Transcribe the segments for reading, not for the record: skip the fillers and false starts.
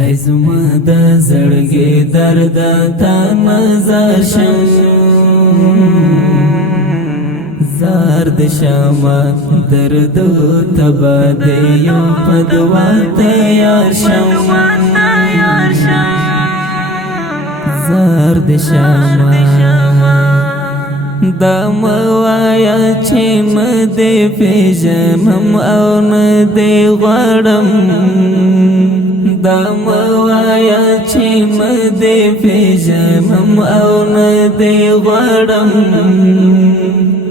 ای زما د زړګي درد تا نظر شم زار د شمع درد تبا د یو پدوا تیار شم زار د شمع دا موایا چې مده پیژنم او نه دی غواړم دا موایا چې مده پیژنم او نه دی غواړم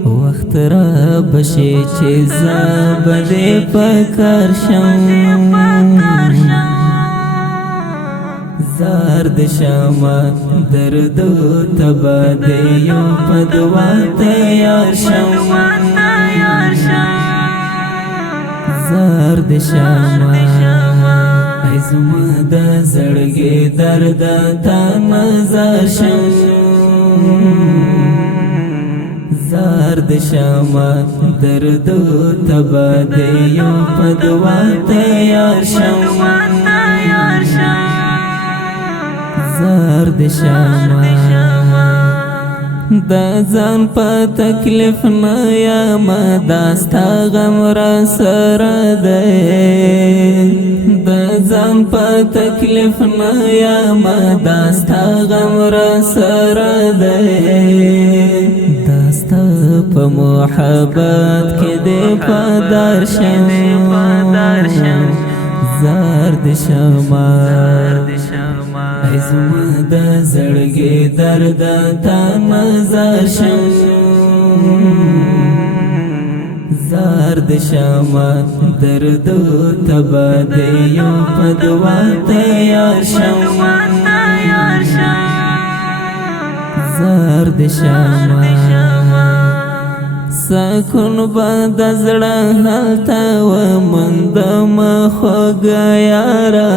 وخت را بشي چې زبدې پکار شم زار د شمع درد تبا د یو پدوا تیار شم زار د شمع ای زما د زړګي درد تا نظر شم زار د شمع درد تبا د یو پدوا تیار شم زار د شمع دا ځان په تکلیف نه یم داستا غم را سره دی دا ځان په تکلیف نه یم داستا غم را سره دی داستا په محبت کې دې پدار شم زار د شمع ای زما د زړګي درد تا نظر شم زار د شمع درد تبا د یو پدوا تیار شم زار د شمع سکون باد زړه هلته و مندم خوږه یاره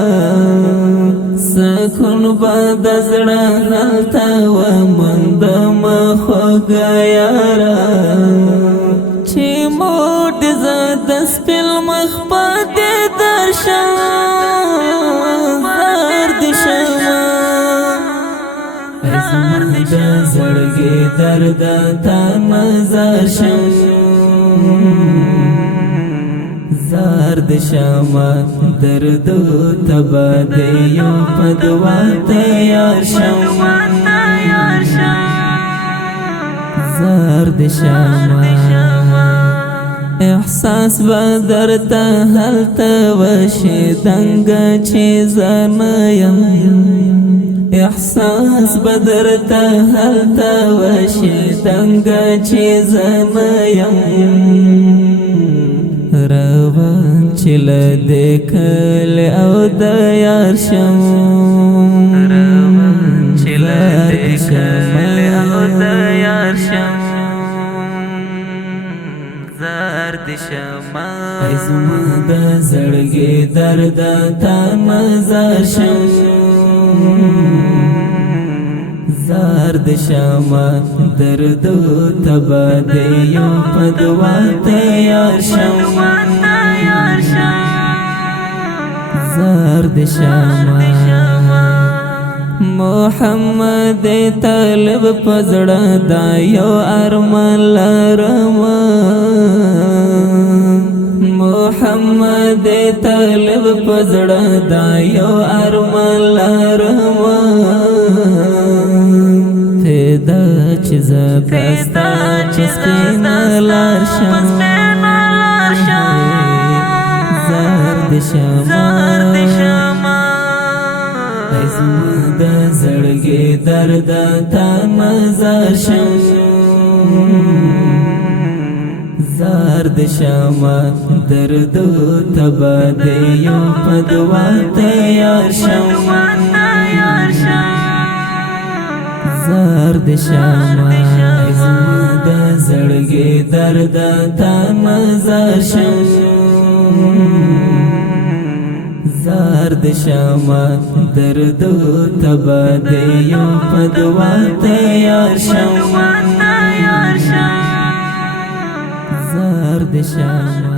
سکون باد زړه هلته و مندم خوږه یاره چې موټ زه د سپین مخ پاتې درشم زار د شمع زما د زړګي درد تا نظر شم زار د شمع درد تبا د یو پدوا تیار شم زار د شمع احساس بدر ته هلته وشي دنګ چې زنایم احساس بدر ته هلته وشي دنګ چې زنایم روان چې له دې کلي او د یار شم روان چې له دې کلي او د یار شم زار د شمع ای زما د زړګي درد تا نظر شم زار د شمع درد تبا د یو پدوا تیار شم زار د شمع محمد طالب پزړه دا یو ارمان لرم محمد طالب پزړه دا یو ارمان لرم فدا چې زبستا چې سپین لار شم زار د شمع ای زما د زړګي درد تا نظر شم زار د شمع درد تبا د یو پدوا تیار شم زار د شمع ای زما د زړګي درد تا نظر شم زار د شمع درد تبا د یو پدوا تیار شم زار د شمع